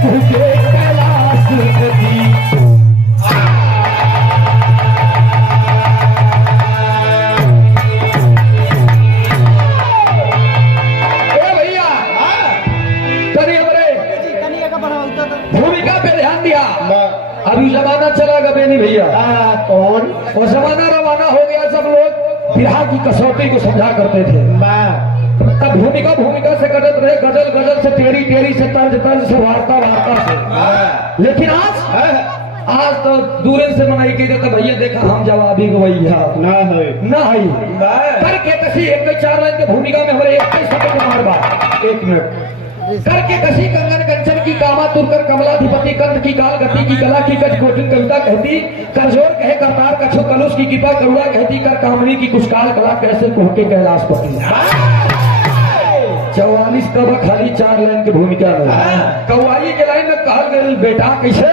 तुझे कैलाशपति। भूमिका पे ध्यान दिया। अभी जमाना चला गए नहीं भैया। कौन? और जमाना रवाना हो गया। सब लोग बिहार की कसौटी को समझा करते थे। तब भूमिका भूमिका से कटत रहे, गजल गजल से, टेरी टेरी से, तर्ज तर्ज से, वार्ता वार्ता से। लेकिन आज तो दूर से मनाई के तो भैया देखा हम जवाबी गवैया ना है करके कसी एक चार लाइन के भूमिका में हमारे एक शब्द मार बात 1 मिनट करके कसी कंगन कंचन की कामा तुरकर कमलाधिपति कंद की काल गति की कला की कच कोटिन कविता कहती करजोर कहे करतार कछो कलुष की कृपा करुणा कहती कर कामनी की कुशकाल कला कैसे कोहके कैलाशपति। 44 कब खाली 4 लाइन की भूमिका में कव्वाली के लाइन में कहा गई बेटा कैसे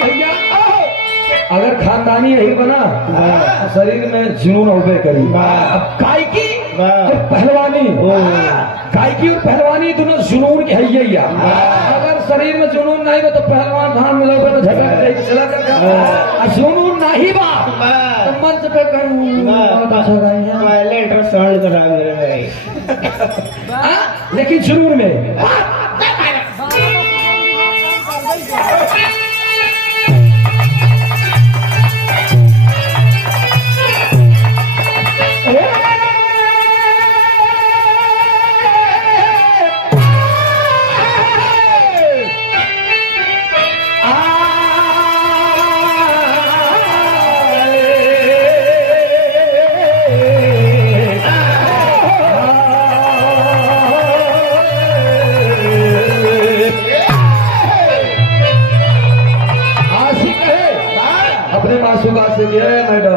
भैया अगर खानदानी यही बना शरीर में जुनून होबे करी। अब गायकी और पहलवानी, गायकी और पहलवानी दोनों जुनून के है ही। अगर शरीर में जुनून नहीं हो तो पहलवान धान मिलोगे तो झटक चला जाएगा। जुनून नहीं बा तो मंच पे लेकिन जुनून में मैडम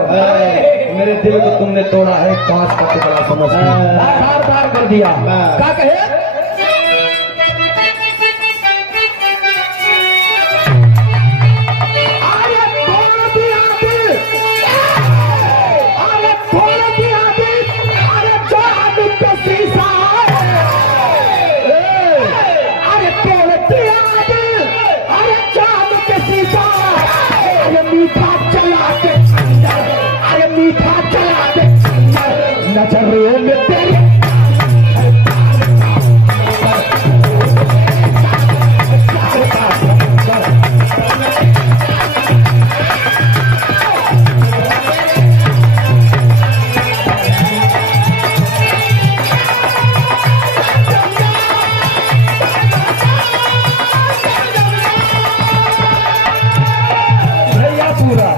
मेरे दिल को तुमने तोड़ा है 5 का टुकड़ा समझ बार बार कर दिया। क्या कहे नजरों में तेरे भैया पूरा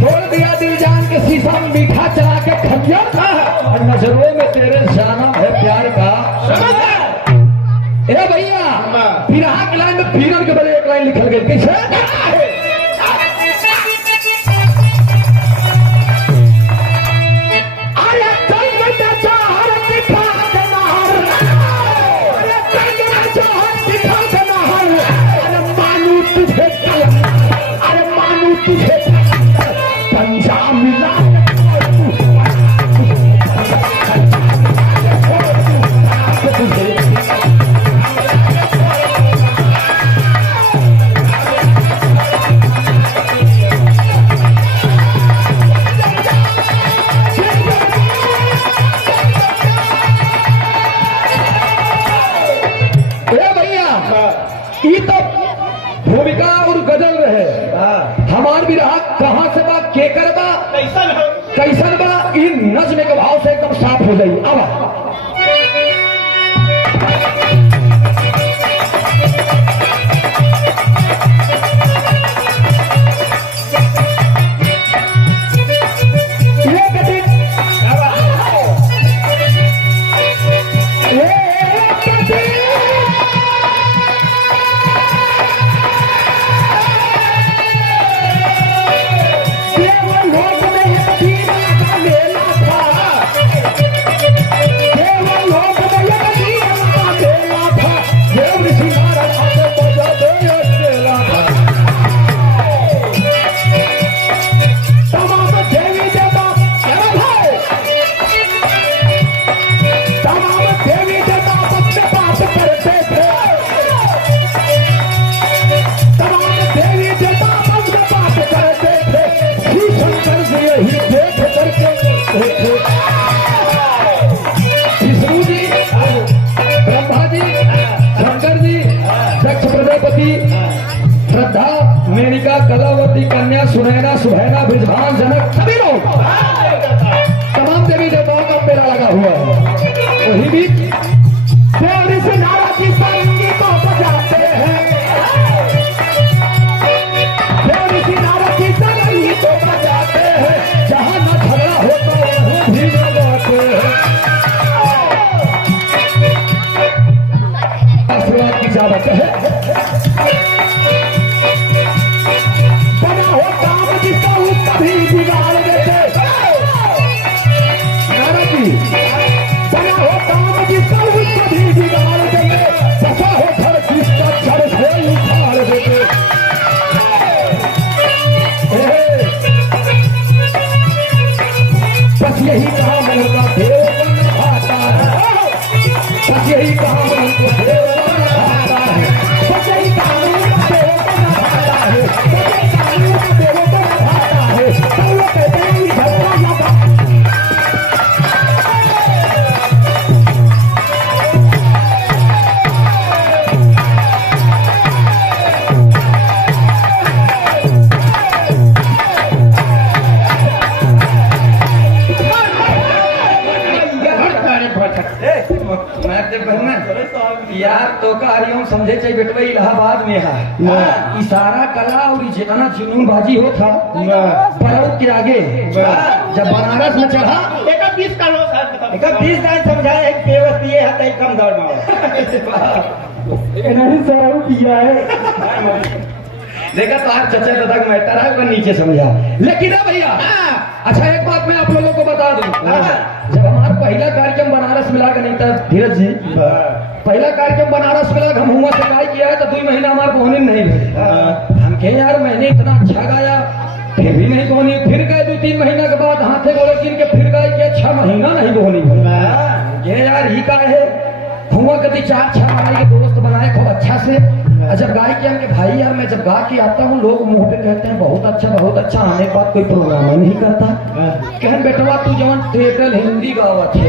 तोड़ दिया दिल जान के शीशा में मीठा चला के खतिया और नजरों में तेरे जाना है प्यार का। ए भैया बिरहा के लाइन में फिरन के बड़े एक लाइन लिखल गई कैसे पंजाब मिला भूमिका और गजल रहे हमार बिरहा कहाँ से बा केकर बा कैसन बा इन नज्म के भाव से एकदम साफ हो गई। अब वही भी प्यार से नारा की संगी को बजाते हैं, प्यार की नारा की संगी को बजाते हैं, जहाँ न झगड़ा होता वहाँ भी लगाते हैं। आशीर्वाद की चाहत है, बना हो काम जिसका वो कभी बिगाड़ देते, नारा की बना हो काम जिसका वो कभी बिगाड़ देते, बसा हो घर जिसका जड़ से उखाड़ देते। बस यही काम उनका देव बन आता है, बस यही काम उनको देव बन आता है, बस यही काम उनका देव बन आता है, बस यही काम उनका देव बन आता है। तो वो कहते हैं झगड़ा लगा यार तो कार्यों समझे चाहिए बेटवा इलाहाबाद में है इशारा कला और जितना जुनून बाजी हो था पड़ोस के आगे जब बनारस में चढ़ा एक 20 का लो सर, एक 20 का समझाए एक बेवस दिए है तई कम दौड़ मारो नहीं सर किया है देखा तो आप चचा दादा का मैटर है वो नीचे समझा। लेकिन है भैया अच्छा एक बात मैं आप लोगों को बता दूं, जब हमारा पहला कार्यक्रम बनारस मिला का नहीं था धीरज जी, पहला कार्यक्रम बनारस मिला हम हुआ से गाय किया है तो 2 महीना हमारे पहुंचे नहीं हुए। हम कहे यार मैंने इतना अच्छा गाया फिर भी नहीं पहुंची, फिर गए 2-3 महीना के बाद हाथे गोले गिन के फिर गाय किया 6 महीना नहीं पहुंची। ये यार ही का है हुआ कभी 4-6 महीने के दोस्त बनाए खूब अच्छा से। जब गाय किया कि भाई यार मैं जब गा के आता हूँ लोग मुंह पे कहते हैं बहुत अच्छा आने के बाद कोई प्रोग्राम ही नहीं करता। कहन बेटवा तू जवन थिएटर हिंदी गावत है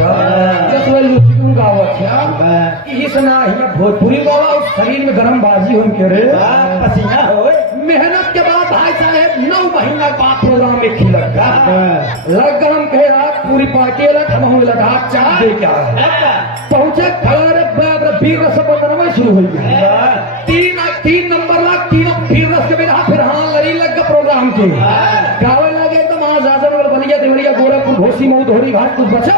लुचकू गावत है यही सुना ही भोजपुरी गावा उस शरीर में गरम बाजी हो के रे पसीना हो मेहनत के बाद भाई साहब 9 महीना बाद प्रोग्राम में खिलक लग हम कहे रात पूरी पार्टी अलग हम लगा चाह दे क्या पहुंचे खड़े वीर रस बनवा शुरू हो गया 3 नंबर लाख तीनों फिर रस के बिना फिर हाँ लड़ी लग गया प्रोग्राम के गावे लगे एकदम आजाजमगढ़ बलिया देवरिया गोरखपुर घोसी मऊ धोरी घाट कुछ बचा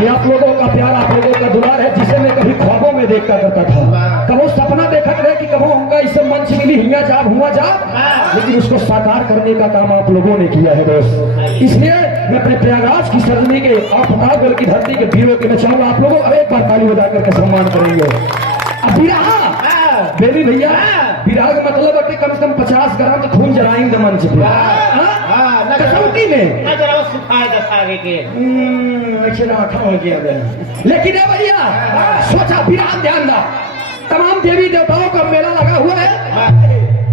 ये आप लोगों का प्यार आप लोगों का दुलार है जिसे मैं कभी ख्वाबों में देखा करता था। कबो सपना देखा रहे कि कबो उनका इससे मंच मिली हिया जा हुआ जा लेकिन उसको साकार करने का काम आप लोगों ने किया है दोस्त। इसलिए मैं अपने प्रयागराज की सरजमी के और प्रतापगढ़ की धरती के वीरों के मैं चाहूंगा आप लोगों को एक बार ताली बजा करके सम्मान करेंगे। अब बिरहा बेबी भैया बिरहा का मतलब है कि कम से कम 50 ग्राम तो खून जलाएंगे मंच पे कसौटी में लेकिन है भैया सोचा बिरहा ध्यान दा तमाम देवी देवताओं का मेला लगा हुआ है।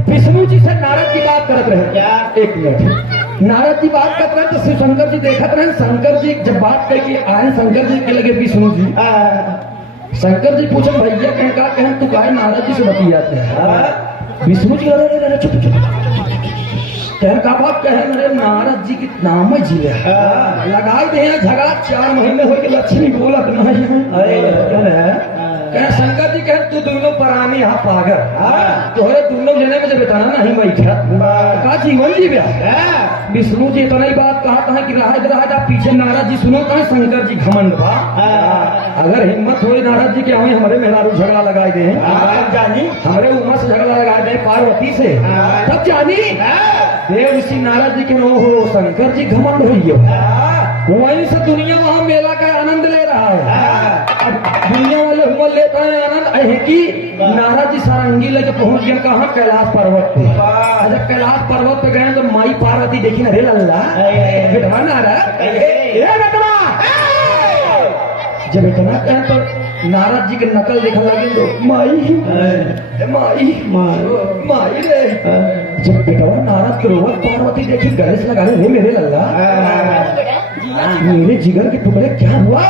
विष्णु जी से नारद की बात करते रहे एक मिनट नारद जी बात करते रहे तो शिव शंकर जी देखते रहे। शंकर जी जब बात करके आए शंकर जी के लगे विष्णु जी शंकर जी पूछे भैया कहें तू काहे नारद जी से बतियाते हैं। विष्णु जी चुप कहन का बात कहे मेरे नारद जी की नाम है जी लगाई दे झगड़ा 4 महीने हो के लक्ष्मी बोलत नहीं कहे शंकर जी कहे तू दोनों परानी यहाँ पागर तोहरे दोनों जने में जब बताना नहीं बैठा कहा जीवन जी विष्णु जी इतना ही बात कहा था कि राजा पीछे नारद जी सुनो कहा शंकर जी घमंड बा अगर हिम्मत हो नारद जी के हमें हमारे मेहरारू झगड़ा लगाए दे जानी हमारे उमा से झगड़ा लगाए दे पार्वती से तब जानी देव ऋषि नारद जी के नो हो शंकर जी घमंड हुई वहीं से दुनिया वहां मेला का आनंद ले रहा है। अब दुनिया वाले हुआ लेता है आनंद है कि नारद जी सारंगी लेके पहुंच गया कहाँ कैलाश पर्वत पे। जब कैलाश पर्वत पे गए तो माई पार्वती देखी ना रे लल्ला बेटवा नारद जब इतना कहे तो नारद जी के नकल देखने लगे तो माई रे जब बेटवा नारद के रोवत पार्वती देखी गणेश लगा रहे मेरे लल्ला मेरे जिगर के टुकड़े क्या हुआ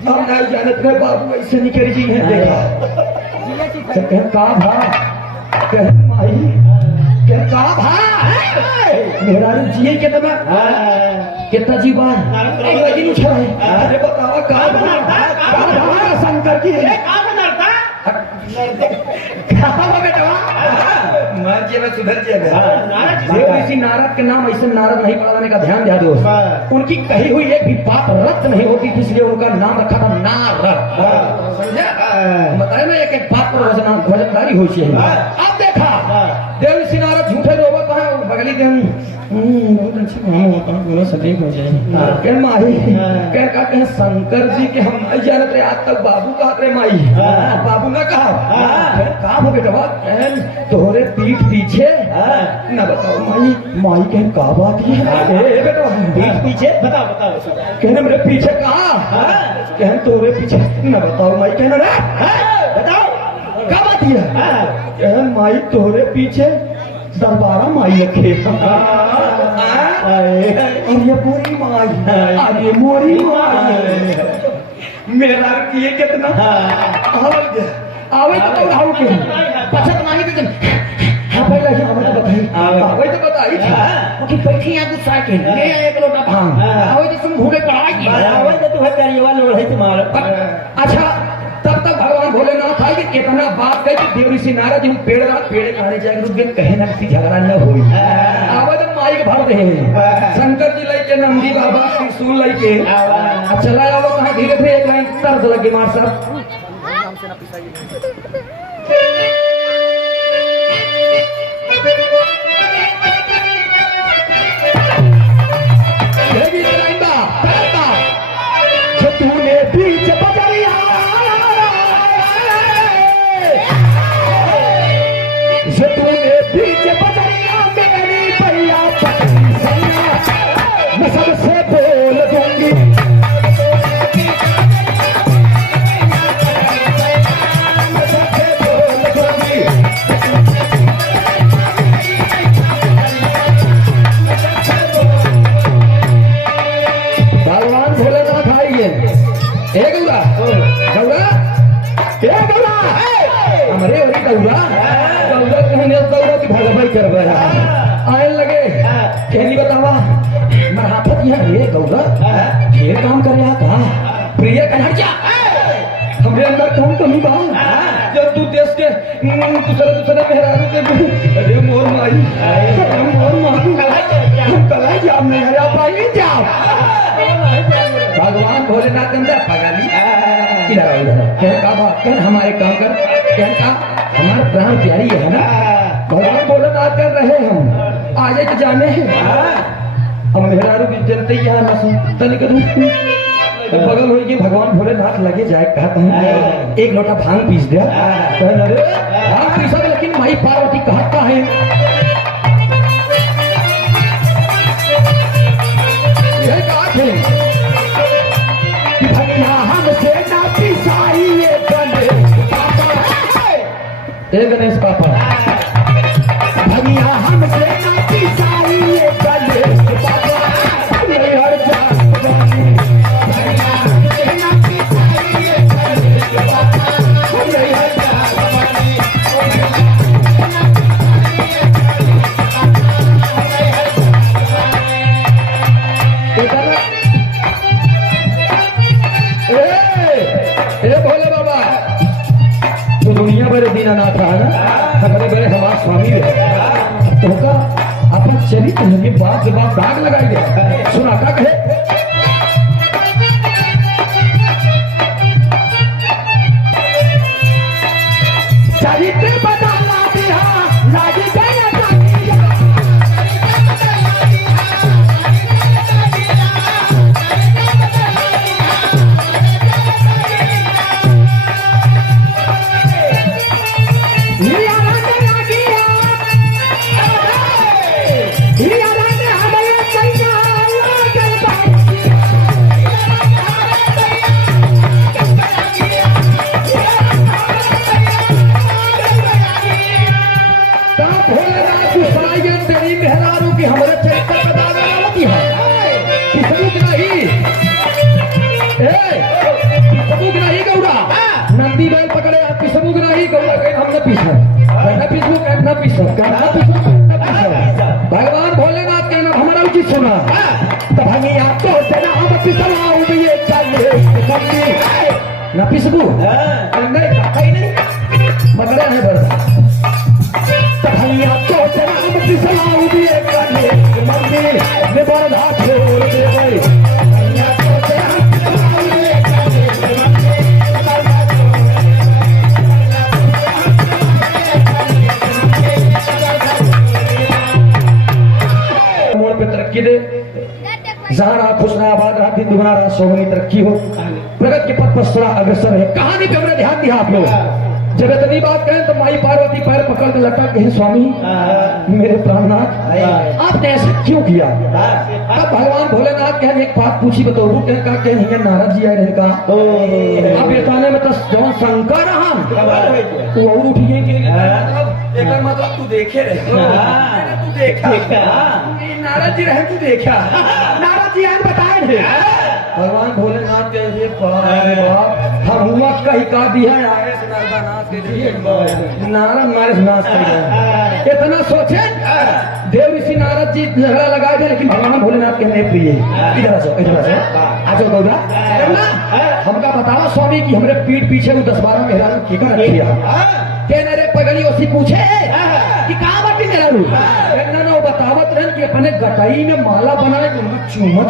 अब नहीं जानत रहे बाबू ऐसे निकल जी है देखा का भा कह माई का भा मेहरारू जिए कितना कितना जीवा लेकिन उठा है। अरे बतावा का शंकर की सुधर किसी नारद के नाम ऐसे नारद नहीं पढ़ाने का ध्यान दिया दोस्त। उनकी कही हुई एक भी बात रद्द नहीं होती थी, इसलिए उनका नाम रखा था नारद। बताया ना एक एक बात पर वजनदारी हो चाहिए। अब देखा देव ऋषि नारद झूठे रोबो कहा बगली दिन बहुत अच्छी काम होता है बोलो सटीक हो जाए। कह माई कह शंकर जी के हम नहीं जानते आज तक बाबू कहा रे माई। बाबू ने कहा हो बेटा तोहरे पीठ पीछे न बताओ माई। माई कह का बात है बेटा पीठ पीछे बताओ कहने मेरे पीछे कहा कह तोहरे पीछे न बताओ माई कहना रे बताओ क्या बात है कह माई तोहरे पीछे दरबारा माई रखे अरे पूरी माई अरे मोरी माई मेरा किए कितना आवे तो आओ के पछत नहीं के हां पहले ही आवे तो बताई आवे तो बताई था कि बैठी यहां तो साइकिल ले एक लोटा भांग आवे तो तुम भूखे पड़ाई आवे तो तू हरियावा लोड़ है तुम्हारा। अच्छा तब तक भगवान भोलेनाथ आए कि कितना बात कही कि देव ऋषि नारद जी पेड़ खाने जाएंगे रुक गए कहे ना किसी झगड़ा न हो आवे तो माइक भर रहे शंकर जी लेके नंदी बाबा त्रिशूल लेके चला जाओ कहा धीरे धीरे एक लाइन तर्ज लगे मार साहब तूने बीच बजरिया तूने बीच बजरिया मेरी भैया मैं सबसे बोल दूंगी भगवान भोलेनाथ आइए गौरा गौरा गौरा हमारे गौरा गौरा कहने गौरा की भगवाई कर आए लगे कहनी बतावा मराफत यह रे गौरा ये काम कर रहा था प्रिय कन्हैया हमरे अंदर कौन कमी बा जब तू देश के दूसरे मेहरारू के अरे मोर माई कलाई जाम नहीं हरा पाई जाओ भगवान भोलेनाथ अंदर पगाली इधर इधर कह का बात कह हमारे काम कर कह का हमारे प्राण प्यारी है ना भगवान भोलेनाथ कर रहे हम आगे तो जाने हैं अब मेहरारू की जनते यहाँ न सुन तनिक बगल होगी भगवान भोलेनाथ लगे जाए कहते हैं एक लोटा भांग पीस दिया कहना रे भांग पीसा लेकिन माई पार्वती कहता है यह कहा थे भैया हमसे ना पिसाई ये गणेश पापा भैया हमसे ना पिसाई ये गणेश पापा दीनानाथ रहा ना बड़े बड़े हमारे स्वामी रहे तो का अपन चरित्र में बात के बाद दाग लगाई गया सुना का कहे चरित्र बताना दिया लागे नंदी बैल पकड़े आप पिसबू की नहीं गौरा हमने पीसा पीसू कहना पीसा भगवान ना पिसबू नहीं कहीं नहीं पकड़ा है बरदा कन्हैया तो राम पिसलाऊ दिए काले मंदिर में बरदा छोड़ दे गए कन्हैया तो राम पिसलाऊ दिए काले मंदिर मोड़ पे तरक्की दे जहाँ रहा खुश रहा आबाद रहा दिन दुगना रहा सौगनी तरक्की हो प्रगति के पथ पर सदा अग्रसर है। कहानी पे हमने ध्यान दिया आप लोग जब इतनी बात कहें तो माई पार्वती पैर पकड़ के लटक गए स्वामी मेरे प्राणनाथ आपने ऐसा क्यों किया। तब भगवान भोलेनाथ कहें एक बात पूछी बताओ कहें नारद जी आए रहे का आप बताने में तो जौन शंकर रहा वो और उठिए एक मतलब तू देखे रहे तू देखा नारद जी रहे तू देखा नारद जी आज बताए थे भगवान भोलेनाथ के हम हुआ कही का दिया आए नारद मारे नाश कर इतना सोचे देव ऋषि नारद जी झगड़ा लगाए थे लेकिन भगवान भोलेनाथ के नहीं प्रिय इधर से आज गौरा हमका बतावा स्वामी की हमरे पीठ पीछे वो 10-12 मेहरा कीकर रखिया के नरे पगड़ी उसी पूछे कि कहां बाटी मेरा रू ना वो बतावत रहन कि अपने गटाई में माला बनाए तो उनका चुमत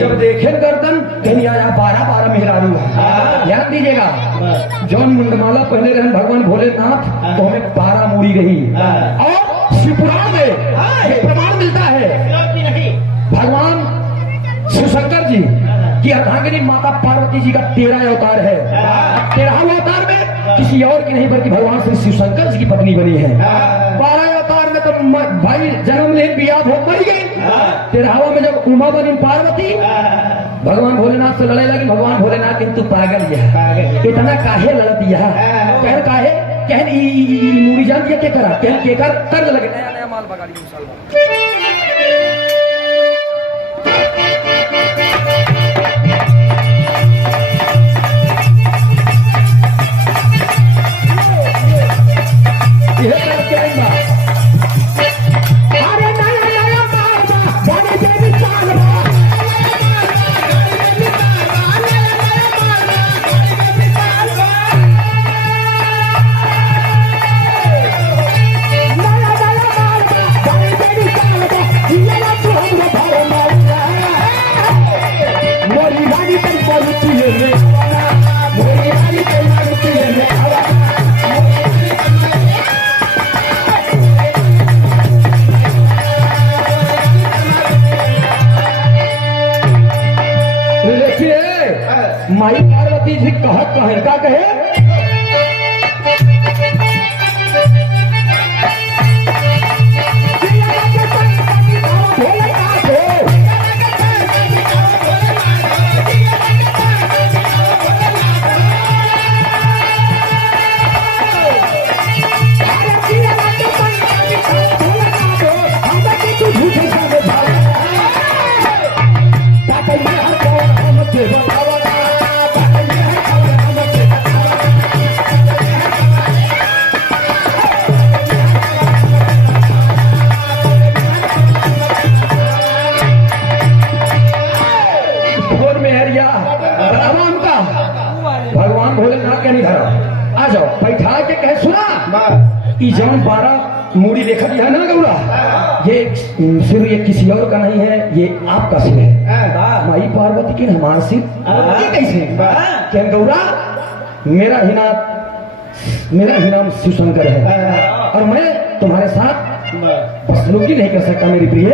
जब देखे गर्दन कहीं आया 12 मेहरारू ध्यान दीजिएगा जौन मुंडमाला पहले रहन भगवान भोलेनाथ तो हमें 12 मूड़ी रही और शिवपुराण में प्रमाण मिलता है भगवान शिवशंकर जी की अर्धांगिनी माता पार्वती जी का 13 अवतार है। 13वें अवतार में किसी और की नहीं बल्कि भगवान श्री शिवशंकर जी की पत्नी बनी है। 12 अवतार में तो भाई जन्म ले बियाह हो मर गई। 13वां में जब उमा बनी पार्वती भगवान भोलेनाथ से लड़े लगी भगवान भोलेनाथ किंतु पागल यह इतना काहे लड़ती है कह काहे कह मूड़ी जान दिया क्या करा कह के कर कर्ज लगे नया माल बगाड़ी माई पार्वती जी कहत कहे का कहे भगवान भोलेनाथ के नहीं धरा आ जाओ बैठा के कहे सुना जौन 12 मूड़ी देखा है ना गौरा ये सिर ये किसी और का नहीं है ये आपका सिर है माई पार्वती की हमारा सिर ये कैसे क्या गौरा मेरा ही नाम शिवशंकर है और मैं तुम्हारे साथ बसलूकी नहीं कर सकता मेरी प्रिय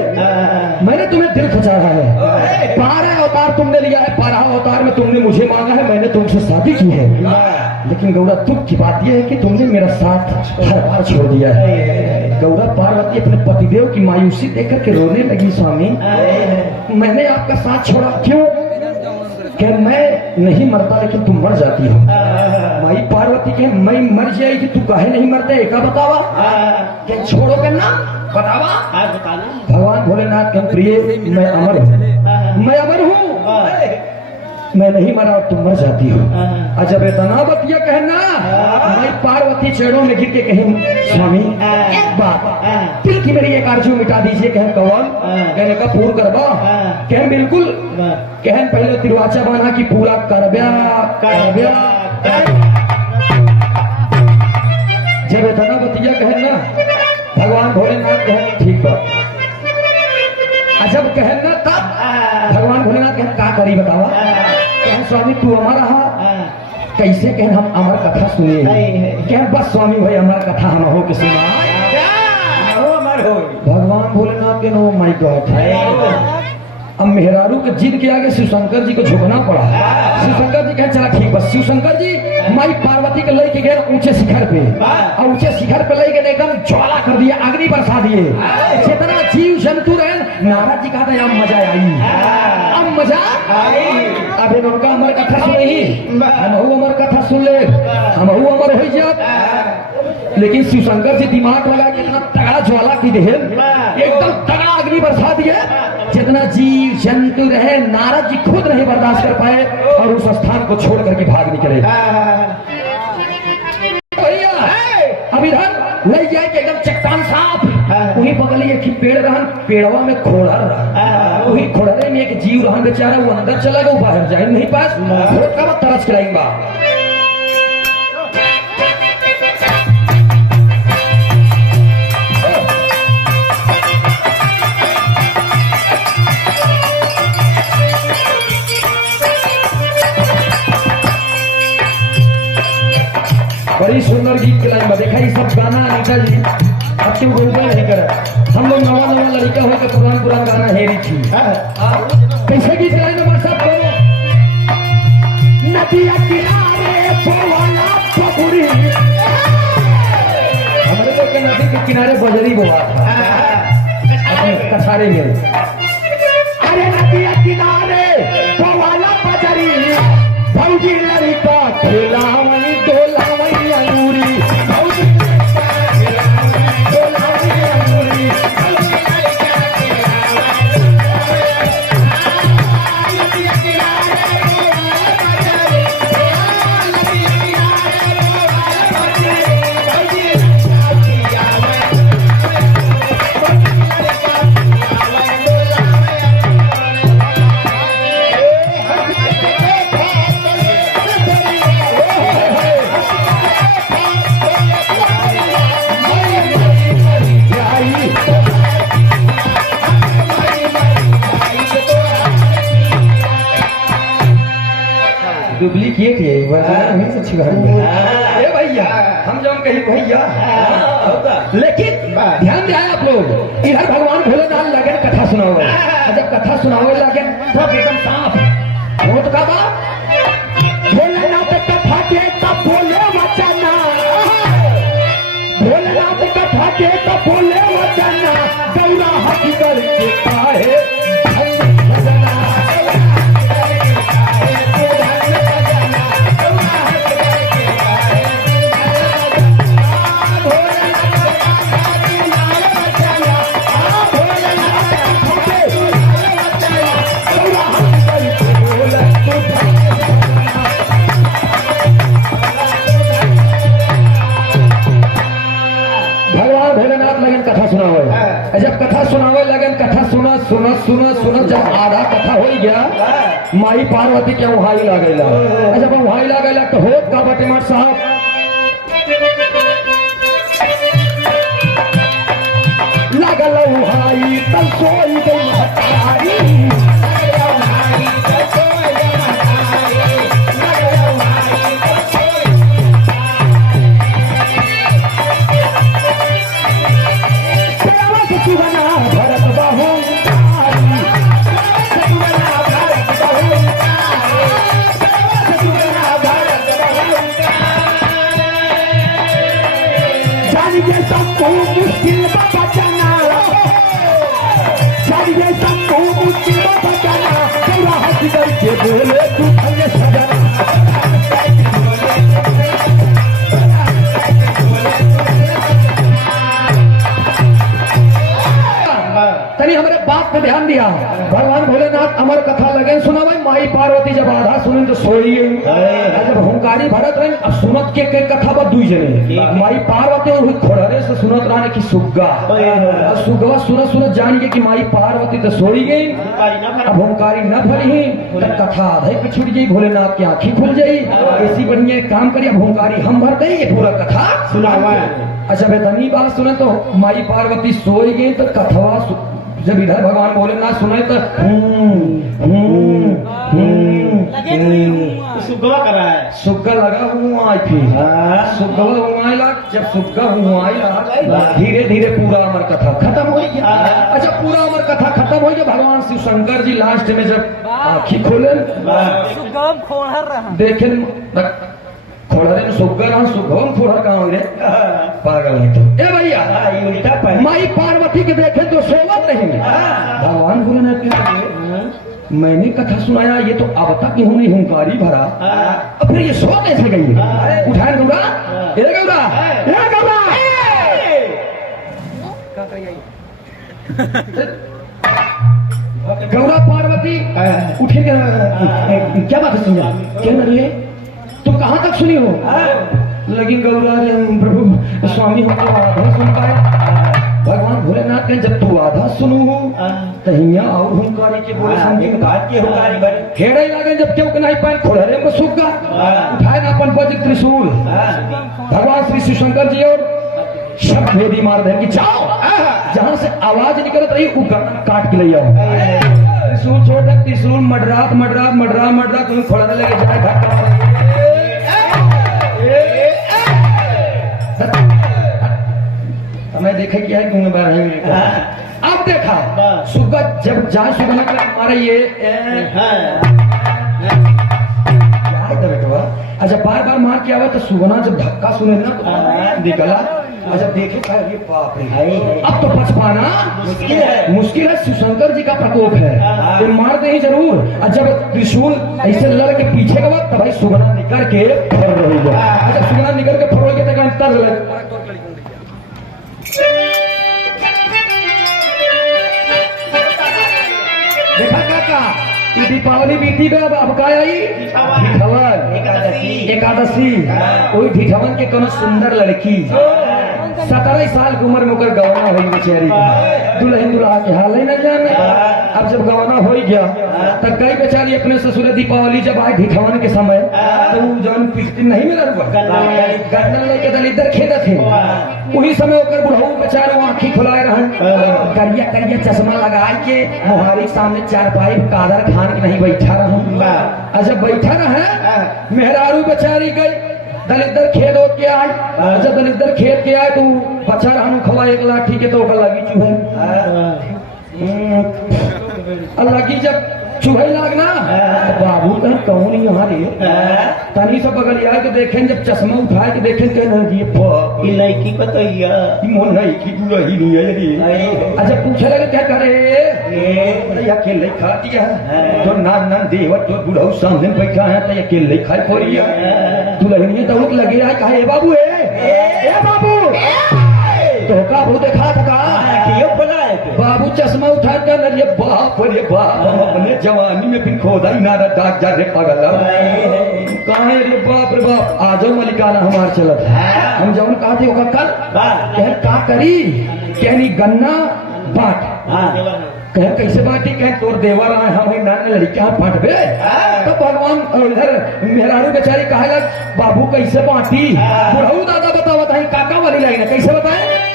मैंने तुम्हें दिल खचाया है 12 अवतार तुमने लिया है 12 अवतार में तुमने मुझे मांगा है मैंने तुमसे शादी की है लेकिन गौरा दुख की बात यह है कि तुमने मेरा साथ हर बार छोड़ दिया है। गौरा पार्वती अपने पतिदेव की मायूसी देखकर के रोने लगी स्वामी मैंने आपका साथ छोड़ा क्यों क्या मैं नहीं मरता लेकिन तुम मर जाती हो। माई पार्वती के मैं मर जाएगी तू काहे नहीं मरते का बतावा क्या छोड़ो करना बतावा भगवान भोलेनाथ के प्रिय मैं अमर हूँ मैं नहीं मरा और तुम मर जाती हो। हाँ। जब इतना बतिया कहना भाई पार्वती चरणों में गिर के कहें स्वामी बाप दिल की मेरी एक आरज़ू मिटा दीजिए। कहन कौन? कहने का पूर्ण करवा। कहन बिल्कुल। कहन पहले तिरवाचा बना कि पूरा करब्या करब्या। जब इतना बतिया कहन ना भगवान भोलेनाथ कहन ठीक बा। जब कहन ना तब भगवान भोलेनाथ कहन का करी बतावा। कहन स्वामी तू हमारा कैसे? कहन हम अमर कथा सुनिए। कहन बस स्वामी भाई अमर कथा हम हो के सुना। भगवान भोलेनाथ के नो माय गॉड। अब मेहरारू के जिद के आगे शिवशंकर जी को झुकना पड़ा। शिवशंकर जी कहे चला ठीक बस। शिवशंकर जी माई पार्वती के लेके गए ऊंचे शिखर पे और ऊंचे शिखर पे ले गए एकदम ज्वाला कर दिया, अग्नि बरसा दिए। जितना जीव जंतु रहे नारद जी कहते अब मजा आई, अब मजा आई। अब उनका अमर कथा सुनी, हम अमर कथा सुन ले, हम अमर हो जात। लेकिन शिवशंकर जी दिमाग लगा के इतना तगड़ा ज्वाला की दे एकदम तगड़ा अग्नि बरसा दिया। जितना जीव जंतु रहे नारद जी खुद नहीं बर्दाश्त कर पाए और उस स्थान को छोड़ करके भाग निकले। अब इधर ले जाए कि एकदम चट्टान साफ वही बगल एक पेड़ रहन, पेड़वा में खोड़र रहा। वही खोड़रे में एक जीव रहन बेचारा, वो अंदर चला गया, बाहर जाए नहीं पास। का तरस कराएंगा बड़ी सुंदर गीत के लाइन में देखा। ये सब गाना अनीता जी अब क्यों बोलते नहीं करे। हम लोग नवा नवा लड़का होकर पुराना पुराना गाना हेरी थी। कैसे गीत लाइन में सब करो नदिया किनारे बोला पकुड़ी। हमारे लोग के नदी के किनारे बजरी बोला था कछारे में। अरे नदिया किनारे बोला बजरी भौजी लड़का खेलावनी डोलावनी अंगूरी। डुप्लीकेट है नहीं सच्ची बात है भैया। हम जब कहीं भैया लेकिन ध्यान दिया आप लोग इधर भगवान भोलेनाथ लगन कथा सुनाओगे। जब कथा सुनाओगे लगन सब एकदम साफ हो तो कहा भोलेनाथ कथा के तब बोले वचना, भोलेनाथ कथा के तब बोले वचना गौरा हकी करके काहे कथा सुनावे। जब कथा सुनावे लगन कथा सुना सुना सुना सुना जब आधा कथा हो गया माई पार्वती के वहां ही लगेला। जब वहां ही लगेला तो होत का बटे मठ साहब लगल वहाई तब सोई गई हतारी। मुश्किल बचाना चाहिए सबको मुश्किल बचाना पूरा हंसी करके बोले तू भले सजना। तनी हमारे बात पे ध्यान दिया। भगवान भोलेनाथ अमर कथा लगे सुना भाई माई पार्वती जब आधा सुने तो सोई जब हुंकारी भरत रहे अब सुनत के कथा बा दुई जने माई पार्वती और खोड़रे से सुनत रहे कि सुग्गा सुग्गा सुनत सुनत जान के कि माई पार्वती तो सोई गई अब हुंकारी न भरी तो कथा आधे पे छूट गई भोलेनाथ की आंखें खुल गई ऐसी बढ़िया एक काम करिए अब हुंकारी हम भर दे ये पूरा कथा सुनावा अच्छा बेतनी बात सुने तो माई पार्वती सोई गई तो कथवा जब इधर भगवान भोलेनाथ सुने तो सुगवा कर रहा है सुग्गा लगा हुआ आई थी सुग्गा हुआ लग जब सुग्गा हुआ लग धीरे धीरे पूरा अमर कथा खत्म हो गया अच्छा पूरा अमर कथा खत्म हो गया भगवान शिव शंकर जी लास्ट में जब आँखी खोले देखे खोड़रे में सुग्गा रहा सुगम खोड़र कहाँ हो रे पागल है तो ए भैया माई पार्वती के देखे तो सोवत नहीं भगवान भोलेनाथ के मैंने कथा सुनाया ये तो अब तक इन्होंने हुंकारी भरा अब फिर ये सो कैसे गई उठाए गौरा ए गौरा ए गौरा गौरा पार्वती उठे क्या बात है सुनिए क्या रही है तुम कहाँ तक सुनी हो लेकिन गौरा प्रभु स्वामी हम तो आधा सुन पाए भगवान भोलेनाथ ने जब तू आधा सुनू हो तो यहाँ और हुंकारी के बोले समझे बात की हुंकारी बड़ी खेड़े लगे जब क्यों नहीं पाए खोड़े को सुग्गा उठाए ना अपन वज्र त्रिशूल भगवान श्री शिव शंकर जी और शब्द भेदी मार दे कि जाओ जहाँ से आवाज निकलत रही वो काट के ले आओ त्रिशूल छोड़ दे त्रिशूल मडरात मडरात मडरा मडरा तुम्हें खोड़ने लगे जाए घाट मैं देखे क्या है क्यों बार अब देखा सुग्गा जब जाए सुगना कर हमारा ये अच्छा बार बार मार के आवा तो सुगना जब धक्का सुने ना तो निकला अच्छा देखे क्या ये बाप रे अब तो बच पाना मुश्किल है शिवशंकर जी का प्रकोप है ये मार दे ही जरूर और जब त्रिशूल ऐसे लड़ के पीछे का वक्त तो भाई सुगना निकल के फर रही है अच्छा सुगना निकल के फरोगे तो अंतर देखा काका ये दीपावली बीती गई अब का आई एकादशी कोई ढिठवन के कोनो सुंदर लड़की 17 साल की उम्र में होकर गवाना हुई बेचारी दुल्हन दुल्हा के हाल है न जाने अब जब गवाना हो गया तब कई बेचारी अपने ससुर दीपावली जब आए ढिठवन के समय तो जौन पिस्ती नहीं मिला गन्ना लेके दलिदर खेदा थे उसी समय होकर बुढ़ऊ बेचारे आँखी खुलाए रहे करिया करिया चश्मा लगा के मुहारी सामने चारपाई कादर खान के नहीं बैठा रहा जब बैठा रहा मेहरारू बेचारी गई दलिदर खेत हो के आए जब दलिदर खेत के आए तो बच्चा रहनु खवा एक लाठी के तो लगी चूहे लगी जब चूहे लगना बाबू कहीं कौन यहाँ रे तनी सब बगल आए के देखें जब चश्मा उठाए के देखें ये लड़की बताइए मोन लड़की दुलही नहीं है रे अच्छा पूछे लगे क्या करे ये अकेले खा दिया तो नान नान देवत तो बुढ़ऊ सामने बैठा है तो अकेले खाई पड़ी है दुल्हनिया दौड़ लगे आए कहा बाबू ए बाबू तो का वो देखा था बाबू चश्मा उठा कर अरे बाप हम अपने जवानी में फिर खोदा ही नारा डाक जा रे पागल कहा रे बाप आजो मलिकाना हमार चलत हम जवन कहा थे कल कह का करी कहनी गन्ना बाट कह कैसे बाटी कह तोर देवर आए हम नान लड़कियां फाटबे तो भगवान इधर मेहरारू बेचारी कहा बाबू कैसे बाटी बुढ़ऊ दादा बतावा काका वाली लाइन कैसे बताए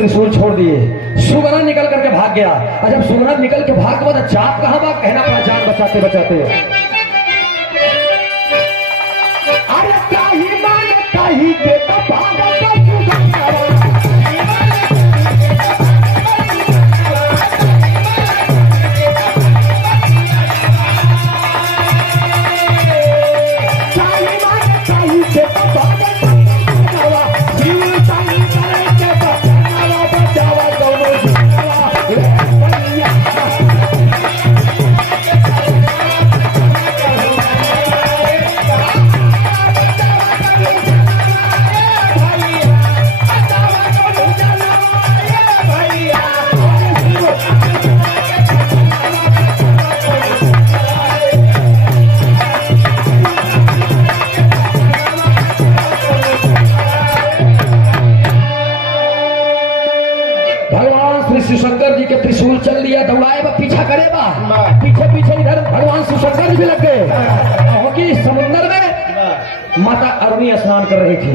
त्रिशूल छोड़ दिए। सुगना निकल करके भाग गया, और जब सुगना निकल के भाग के बाद चाप कहाँ बा, कहना पड़ा जान बचाते बचाते। अरे काही माने काही के तो भागा शिवशंकर जी के त्रिशूल चल लिया, दौड़ाए बा पीछा करे बा, पीछे पीछे इधर भगवान शिवशंकर जी भी लग गए, क्योंकि समुद्र में माता अरुणी स्नान कर रही थी।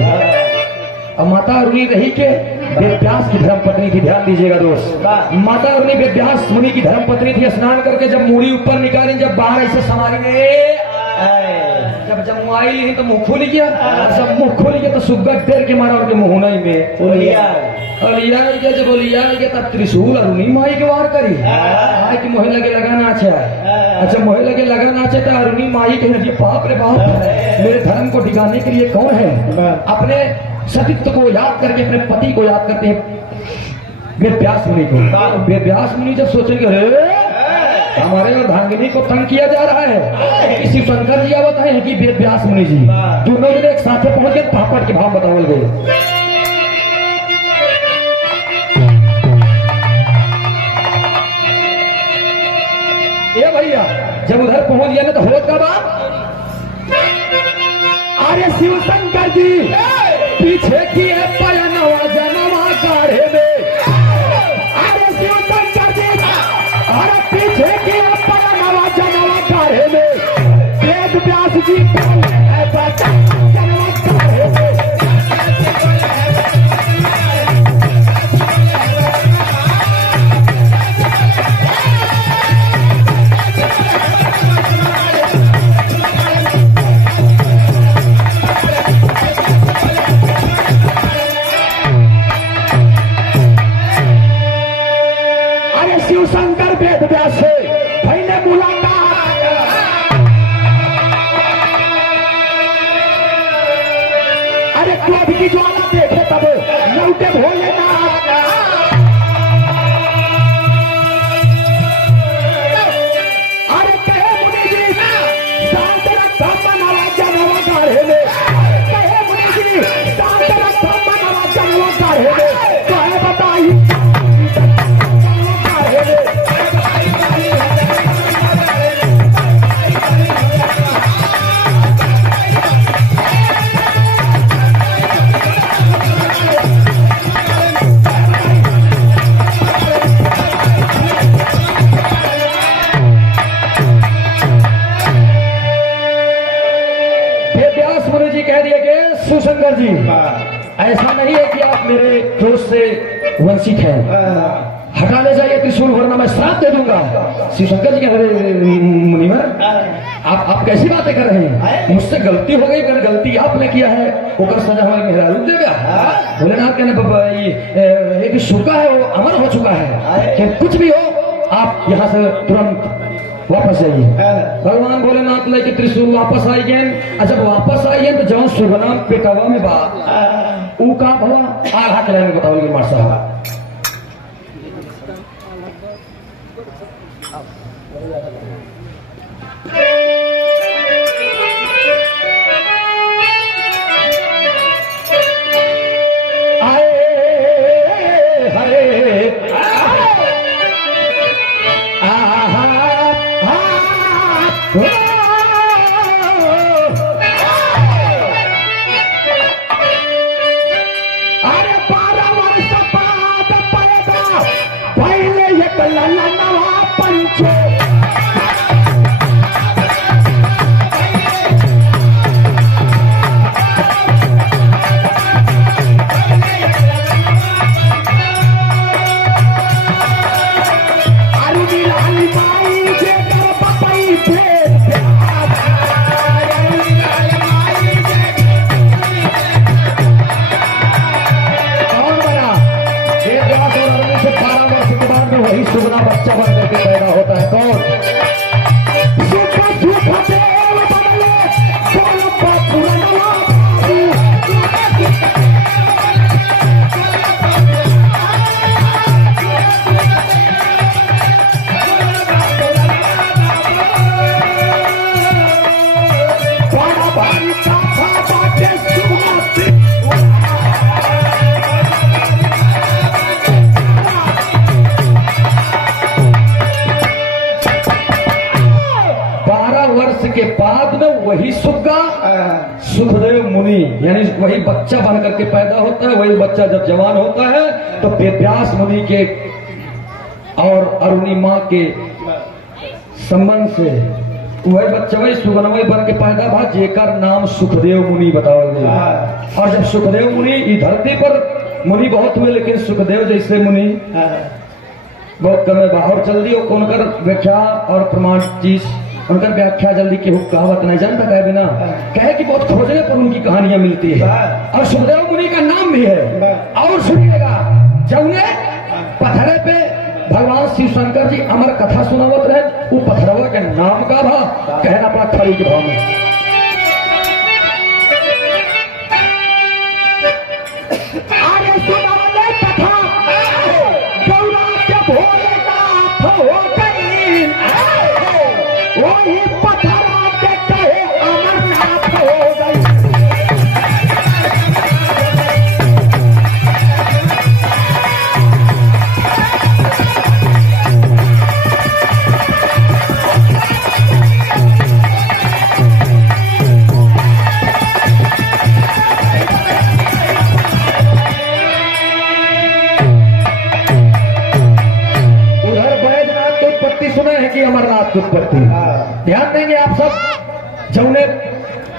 अब माता अरुणी रही के वेदव्यास की धर्म पत्नी थी, ध्यान दीजिएगा दोस्त। माता अरुणी वेदव्यास मुनि की धर्म पत्नी थी। स्नान करके जब मूड़ी ऊपर निकाली, जब बाहर ऐसे समारी में जब मुँह आई तो मुंह खुल गया, जब मुंह खुल गया तो सुग्गा देर के मारा उनके मुहना में जब बोलिया तब त्रिशूल अरुणी माई के वार करी। आय कि मोहे लगे लगा नाचे, अच्छा मोहे लगे लगा नाचे तो अरुणी माई कहने लगी बाप रे बाप, मेरे धर्म को डिगाने के लिए कौन है। अपने सतीत्व को याद करके अपने पति को याद करते हैं वेदव्यास मुनि को। वेदव्यास मुनि जब सोचेंगे अरे हमारे अर्धांगिनी को तंग किया जा रहा है, शिवशंकर जी आवत है कि वेदव्यास मुनि जी दोनों जने एक साथ पहुंच गए, पापड़ के भाव बतावल गए। ये भैया जब उधर पहुंच गया ना तो होत का बात, अरे शिवशंकर जी पीछे की है पयनवा जनवा गाढ़े में। अरे शिवशंकर जी अरे पीछे की है पयनवा जनवा गाढ़े में। वेदव्यास जी है बचा जनवा गाढ़े में। शिवशंकर वेदव्यास से पहले मुलाकात, अरे क्रोध की ज्वाला देखे तब लौटे भोलेनाथ। अरे कहे मुनि जी शांत रखा मनवा जनवा गाढ़े में। कहे मुनि जी शांत रखा मनवा जनवा गाढ़े में। कहे बताई शिवशंकर जी ऐसा नहीं है कि आप मेरे दोस्त से वंचित हैं, हटा ले जाइए त्रिशूल वरना मैं श्राप दे दूंगा। शिवशंकर जी कह रहे मुनिवर आप कैसी बातें कर रहे हैं, मुझसे गलती हो गई, अगर गलती आपने किया है वो सजा हमारे मेहरा रूप देगा। भोलेनाथ कहने बाबा ये एक शुका है वो अमर हो चुका है, कि कुछ भी हो आप यहाँ से तुरंत वापस जाइए। भगवान भोलेनाथ लेके त्रिशूल वापस आई गए। जब वापस आई गए तो जहाँ सुगना पेटवा में बा ऊ का भवा आधा के लाइन में बताओगे मार साहब। अरे 12 वर्ष बाद का सुखदेव मुनि, यानी वही बच्चा बन करके पैदा होता है। वही बच्चा जब जवान होता है तो व्यास मुनि के और अरुणिमा के संबंध से वही बच्चा वही सुगनमय बन के पैदा भा, जेकर नाम सुखदेव मुनि बताओ गया। और जब सुखदेव मुनि इस धरती पर मुनि बहुत हुए, लेकिन सुखदेव जैसे मुनि बहुत कम है। और जल्दी उनकर व्याख्या और प्रमाण चीज, उनकर व्याख्या जल्दी की कहावत नहीं जानता कहे बिना कहे कि बहुत खोजने पर उनकी कहानियां मिलती है। और सुखदेव मुनि का नाम भी है। और सुनिएगा, जब उन्हें पत्थरे पे भगवान शिव शंकर जी अमर कथा सुनावत रहे, वो पत्थरवा के नाम का भा कहना पड़ा खड़ी के भाव में। आगे सुनावले कथा गौरा के भोलेनाथ हो गई, वही पत्थरा के कहे अमरनाथ हो गई। सुने हैं कि अमरनाथ की उत्पत्ति, ध्यान देंगे आप सब। जौने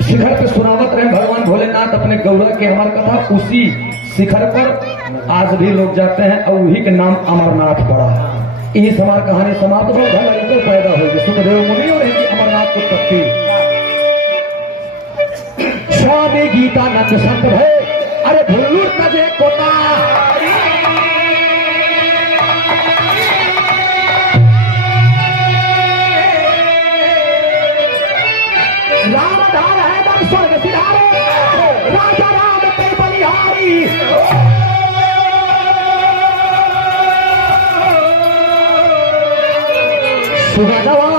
शिखर पे सुनावत रहे भगवान भोलेनाथ अपने गौरा के अमर कथा, उसी शिखर पर आज भी लोग जाते हैं और वही के नाम अमरनाथ पड़ा। ये हमारी कहानी समाप्त हो, लड़के पैदा होगी सुखदेव मुनि और इनकी अमरनाथ की उत्पत्ति। स्वामी गीतानंद संत है, अरे भुल्लू तजे कोता राम धार है दम स्वर्ग सिधारे, राजा राम के बलिहारी। सुगनवा